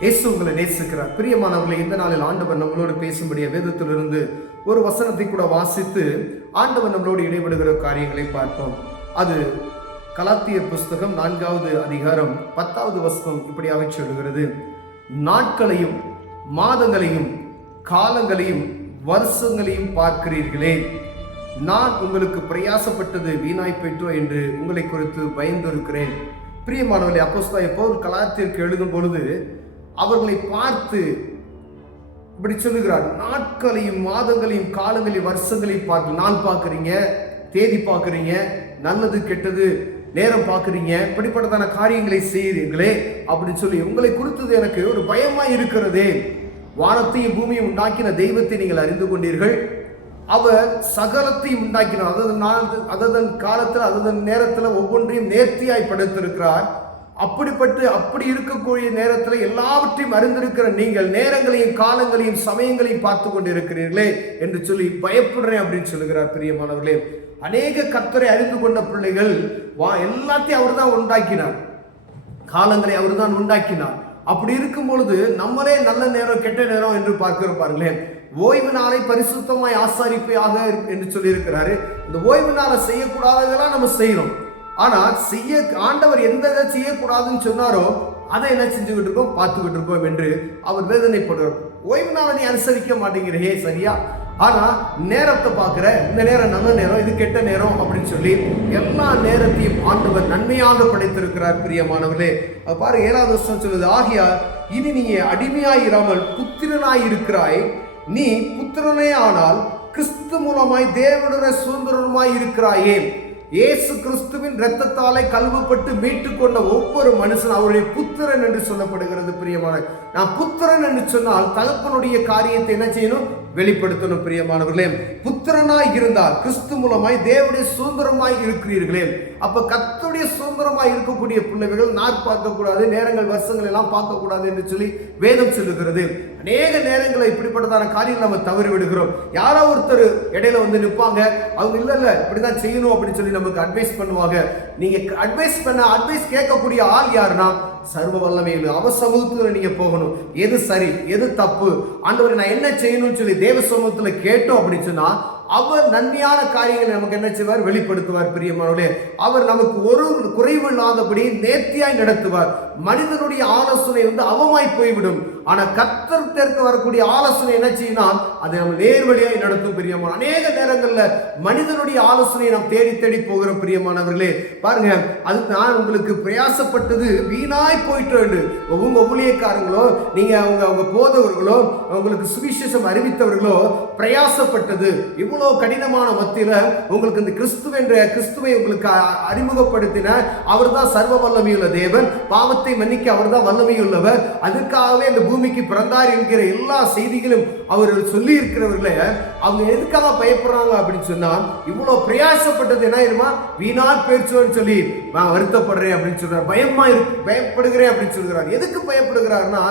இயேசு உங்களை நேசிக்கிறார். பிரியமானவர்களை, இந்த நாளில் ஆண்டவர் நம்மளோடு பேசும்படிய வேதத்திலிருந்து ஒரு வசனத்தை கூட வாசித்து ஆண்டவர் நம்மளோடு இடைபடுகிற காரியங்களை பார்ப்போம். அது கலாத்தியர் புஸ்தகம் 4வது அதிகாரம் 10வது வசனம் இப்படியாக சொல்கிறது: நாட்களையும் மாதங்களையும் காலங்களையும் வருஷங்களையும் பார்க்கிறீர்களே, நான் உங்களுக்கு பிரயாசப்பட்டது வீணாய் போயிற்றோ என்று உங்களை குறித்து பயந்திருக்கிறேன். பிரியமானவர்களே, அப்போஸ்தலனாகிய பவுல் கலாத்தியருக்கு எழுதும் பொழுது அவர்களை பார்த்து இப்படி சொல்லுகிறார்: நாட்களையும் மாதங்களையும் காலங்களையும் வருஷங்களையும் பார்க்க, நாள் பார்க்குறீங்க, தேதி பார்க்குறீங்க, நல்லது கெட்டது நேரம் பார்க்குறீங்க, இப்படிப்பட்டதான காரியங்களை செய்கிறீர்களே அப்படின்னு சொல்லி உங்களை குறித்தது எனக்கு ஒரு பயமாக இருக்கிறதே. வானத்தையும் பூமியும் உண்டாக்கின தெய்வத்தை நீங்கள் அறிந்து கொண்டீர்கள். அவர் சகலத்தையும் உண்டாக்கினார். அதன் காலத்தில் அதன் நேரத்தில் ஒவ்வொன்றையும் நேர்த்தியாய் படைத்திருக்கிறார். அப்படி இருக்கக்கூடிய நேரத்தில் எல்லாவற்றையும் அறிந்திருக்கிற நீங்கள் நேரங்களையும் காலங்களையும் சமயங்களையும் பார்த்து கொண்டு இருக்கிறீர்களே என்று சொல்லி பயப்படுறேன் அப்படின்னு சொல்லுகிறார். பிரியமானவர்களே, அநேக கர்த்தரை அறிந்து கொண்ட பிள்ளைகள் எல்லாத்தையும் அவர் தான் உண்டாக்கினார், காலங்களை அவர் தான் உண்டாக்கினார். அப்படி இருக்கும் பொழுது நம்மளே நல்ல நேரம் கெட்ட நேரம் என்று பார்க்கிறோம். பாருங்களேன், ஓய்வு நாளை பரிசுத்தமாய் ஆசாரிப்பையாக என்று சொல்லி இருக்கிறாரு. இந்த ஓய்வு நாளை செய்யக்கூடாததெல்லாம் நம்ம செய்யறோம். ஆனா ஆண்டவர் எந்த இதை செய்யக்கூடாதுன்னு சொன்னாரோ அதை என்ன செஞ்சுக்கிட்டு இருக்கோம், பார்த்துக்கிட்டு இருக்கோம் என்று அவர் வேதனைப்படுறார். ஓய்வு நாளை நீ அனுசரிக்க மாட்டேங்கிறே, சரியா? ஆனா நேரத்தை பார்க்கிற, இந்த நேரம் நல்ல நேரம், இது கெட்ட நேரம் அப்படின்னு சொல்லி எல்லா நேரத்தையும் ஆண்டவர் நன்மையாக படைத்திருக்கிறார். பிரியமானவர்களே, பாரு 7வது வசனம் சொல்லுது: ஆகையால் இனி நீ அடிமையாயிராமல் புத்திரனாய் இருக்கிறாய். நீ புத்திரனே ஆனால் கிறிஸ்து மூலமாய் தேவனுடைய சுதந்திரமாய் இருக்கிறாயே. இயேசு கிறிஸ்துவின் இரத்தத்தாலே கழுவப்பட்டு மீட்டு கொண்ட ஒவ்வொரு மனுஷன் அவருடைய புத்திரன் என்று சொல்லப்படுகிறது. பிரியமான, நான் புத்திரன் என்று சொன்னால் தகப்பனுடைய காரியத்தை என்ன செய்யணும், வெளிப்படுத்தணும். பிரியமானவர்களே, புத்திரனாய் இருந்தால் கிறிஸ்து மூலமாய் தேவனுடைய சுதந்திரமாய் இருக்கிறீர்களே. அப்ப கர்த்தருடைய சுதந்திரமாய் இருக்கக்கூடிய பிள்ளைகள் நாள் பார்க்கக்கூடாது, நேரங்கள் வருஷங்கள் எல்லாம் பார்க்கக்கூடாது என்று சொல்லி வேதம் சொல்லுகிறது. அநேக நேரங்களை இப்படிப்பட்டதான காரியம் நம்ம தவறி விடுகிறோம். யாரோ ஒருத்தர் இடையில வந்து நிற்பாங்க, அவங்க இல்ல இப்படிதான் செய்யணும் அப்படின்னு சொல்லி நமக்கு அட்வைஸ் பண்ணுவாங்க. நீங்க அட்வைஸ் கேட்கக்கூடிய ஆள் யாருன்னா சர்வ வல்லமையில் அவர் சமூகத்துல நீங்க போகணும். எது சரி எது தப்பு, ஆண்டவரை நான் என்ன செய்யணும்னு சொல்லி தேவ சமூகத்துல கேட்டோம் அப்படின்னு சொன்னா அவர் நன்மையான காரியங்களை நமக்கு என்ன செய்வார், வெளிப்படுத்துவார். பிரியமானவர்களே, அவர் நமக்கு ஒரு குறைவு இல்லாதபடி நேர்த்தியாய் நடத்துவார். மனிதனுடைய ஆலோசனை அவமாய் போய்விடும். ஆனா கர்த்தருக்கு வரக்கூடிய ஆலோசனை என்ன செய்யணும், அதை நம்ம நேர்வழியாய் நடத்தும். பிரியமான, அநேக நேரங்கள்ல மனிதனுடைய ஆலோசனையை நாம் தேடி தேடி போகிறோம். பிரியமானவர்களே, பாருங்க, அது நான் உங்களுக்கு பிரயாசப்பட்டது வீணாய் போயிட்டு. உங்க ஊழியக்காரங்களோ, நீங்க அவங்க போதவர்களோ, உங்களுக்கு சுவிசேஷம் அறிவித்தவர்களோ பிரயாசப்பட்டது இவ்வளவு கடினமான மத்தியில உங்களுக்கு இந்த கிறிஸ்துவை உங்களுக்கு அறிமுகப்படுத்தின அவர் தான் சர்வ வல்லமையுள்ள தேவன். பாவத்தை மன்னிக்க அவர் தான் வல்லமையுள்ளவர். அதற்காகவே இந்த பூமிக்கு பிறந்தார் என்கிற எல்லா செய்திகளும் அவர்கள் சொல்லி இருக்கிறவர்களே, அவங்க எதுக்காக பயப்படுறாங்க அப்படின்னு சொன்னா, இவ்வளவு பிரயாசப்பட்டது என்ன ஆயிருமா, வீணால் போயிடுச்சோன்னு சொல்லி நான் வருத்தப்படுறேன் அப்படின்னு சொல்றாரு. பயப்படுகிறேன் அப்படின்னு சொல்கிறார். எதுக்கு பயப்படுகிறார்னா,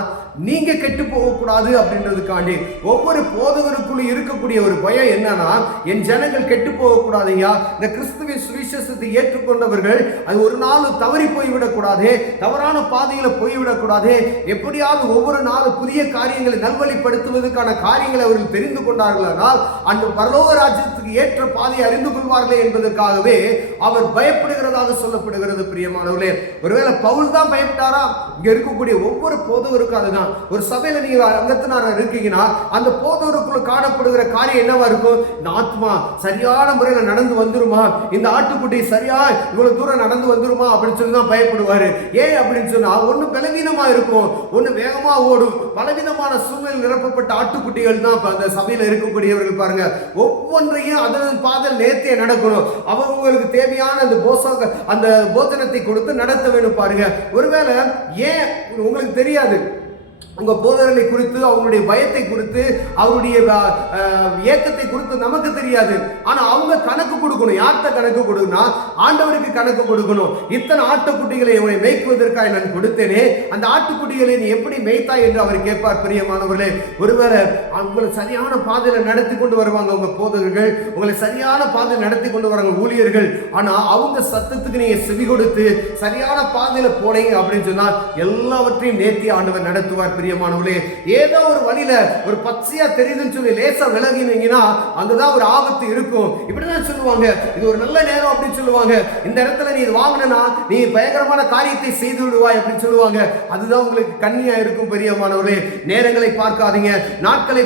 நீங்க கெட்டு போகக்கூடாது அப்படின்றதுக்காண்டி. ஒவ்வொரு போதகருக்குள்ள இருக்கக்கூடிய ஒரு பயம் என்னன்னா, என் ஜனங்கள் கெட்டு போகக்கூடாதையா, இந்த கிறிஸ்துவின் சுவிசேஷத்தை ஏற்றுக்கொண்டவர்கள் அது ஒரு நாள் தவறி போய்விடக்கூடாது, தவறான பாதையில போய்விடக்கூடாது, எப்படியாவது ஒவ்வொரு நாளும் புதிய காரியங்களை நல்வழிப்படுத்துவதற்கான காரியங்களை அவர்கள் தெரிந்து கொண்டார்களானால் அந்த பரலோக ராஜ்யத்துக்கு ஏற்ற பாதையை அறிந்து கொள்வார்களே என்பதற்காகவே அவர் பயப்படுகிறதாக சொல்லப்படுகிறது. பிரியமானவர்களே, ஒருவேளை பவுல் தான் பயப்பட்டாரா? இங்க இருக்கக்கூடிய ஒவ்வொரு போதவருக்கும் அதுதான். ஒரு சபையில நீங்க அங்கத்தினார இருக்கீங்கன்னா அந்த போதவருக்குள்ள காணப்படுகிற காரியம் என்னவா இருக்கும், இந்த ஆத்மா சரியான முறையில் நடந்து வந்துருமா, இந்த ஆட்டுக்குட்டி சரியா இவ்வளவு தூரம் நடந்து வந்துருமா அப்படின்னு சொல்லி தான் பயப்படுவாரு. ஏன் அப்படின்னு சொன்னா, ஒண்ணு பலவீனமா இருக்கும், ஒண்ணு வேகமா ஓடும். பலவீனமான சூழ்நிலை நிரப்பப்பட்ட ஆட்டுக்குட்டிகள் தான் அந்த சபையில இருக்கக்கூடியவர்கள். பாருங்க, ஒவ்வொன்றையும் அதன் பாதல் நேர்த்தியா நடக்கணும். அவங்களுக்கு தேவையான அந்த போஜனத்தை கொடுத்து நடத்த வேணும். பாருங்க, ஒருவேளை ஏன் உங்களுக்கு தெரியாது, உங்க போதகர்களை குறித்து, அவங்களுடைய பயத்தை குறித்து, அவருடைய ஏக்கத்தை குறித்து நமக்கு தெரியாது. ஆனா அவங்க கணக்கு கொடுக்கணும். யார்கிட்ட கணக்கு கொடுக்கணும்னா, ஆண்டவருக்கு கணக்கு கொடுக்கணும். இத்தனை ஆட்டுக்குட்டிகளை உன்னை மேய்க்குவதற்காக நான் கொடுத்தேனே, அந்த ஆட்டுக்குட்டிகளை நீ எப்படி மேய்த்தாய் என்று அவர் கேட்பார். பிரியமானவர்களே, ஒருவேளை உங்களை சரியான பாதையில நடத்தி கொண்டு வருவாங்க உங்க போதகர்கள், உங்களை சரியான பாதையில் நடத்தி கொண்டு வராங்க ஊழியர்கள். ஆனா அவங்க சத்தத்துக்கு நீங்க செவி கொடுத்து சரியான பாதையில போனீங்க அப்படின்னு சொன்னால் எல்லாவற்றையும் நேர்த்தி ஆண்டவர் நடத்துவார். சொல்லுகிறார் பிரியமானவர்களே, ஏதோ ஒரு வழியில ஒரு பச்சையா தெரியுதுன்னு சொல்லி லேசா விலகினீங்கன்னா அங்கதான் ஒரு ஆபத்து இருக்கும். இப்படிதான் சொல்லுவாங்க, இது ஒரு நல்ல நேரம் அப்படின்னு சொல்லுவாங்க, இந்த இடத்துல நீ இது வாங்கினா நீ பயங்கரமான காரியத்தை செய்து விடுவாய் அப்படின்னு சொல்லுவாங்க. அதுதான் உங்களுக்கு கண்ணியா இருக்கும் பிரியமானவர்களே. நேரங்களை பார்க்காதீங்க, நாட்களை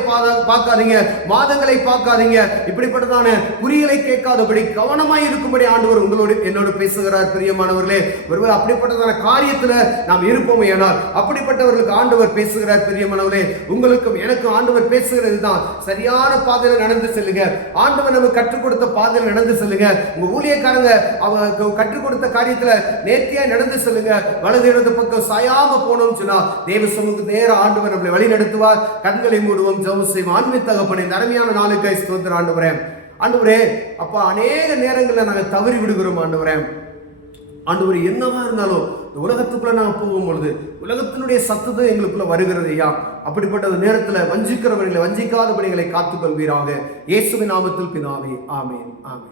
பார்க்காதீங்க, மாதங்களை பார்க்காதீங்க, இப்படிப்பட்டதான குறிகளை கேட்காதபடி கவனமாய் இருக்கும்படி ஆண்டவர் உங்களோடு என்னோடு பேசுகிறார் பிரியமானவர்களே. ஒருவேளை அப்படிப்பட்டதான காரியத்துல நாம் இருப்போமே ஆனால் அப்படிப்பட்டவர்களுக்கு ஆண்டவர் பேசுகிறார் பிரியமானவர்களே. உங்களுக்கும் எனக்கும் ஆண்டவர் பேசுகிறது தான், சரியான பாதையில நடந்து செல்லுங்க. ஆண்டவர் நமக்கு கற்றுக் கொடுத்த பாதையில நடந்து செல்லுங்க. உங்க ஊழியக்காரங்க அவங்க கற்றுக் கொடுத்த காரியத்துல நேர்த்தியா நடந்து செல்லுங்க. வலது இடது பக்கம் சாயாம போனோம்னு சொன்னா தேவ சமூகத்துக்கு நேர ஆண்டவர் நம்மளை வழி நடத்துவார். கண்களை மூடுவோம், ஜெபம் செய்வோம். ஆன்மீக தகப்பனே, இந்த அருமையான நாளுக்காய் ஸ்தோத்திரம் ஆண்டவரே. ஆண்டவரே அப்பா, அநேக நேரங்களில் நாங்கள் தவறி விடுகிறோம் ஆண்டவரே. ஆண்டவரே, என்னவா இருந்தாலும் இந்த உலகத்துக்குள்ள நாங்கள் போகும் பொழுது உலகத்தினுடைய சத்தத்தை எங்களுக்குள்ள வருகிறது ஐயா. அப்படிப்பட்ட நேரத்தில் வஞ்சிக்கிறவர்களை வஞ்சிக்காதபடிகளை காத்துக்கொள்வீராக. இயேசுவின் நாமத்தில் பிதாவே, ஆமென், ஆமென்.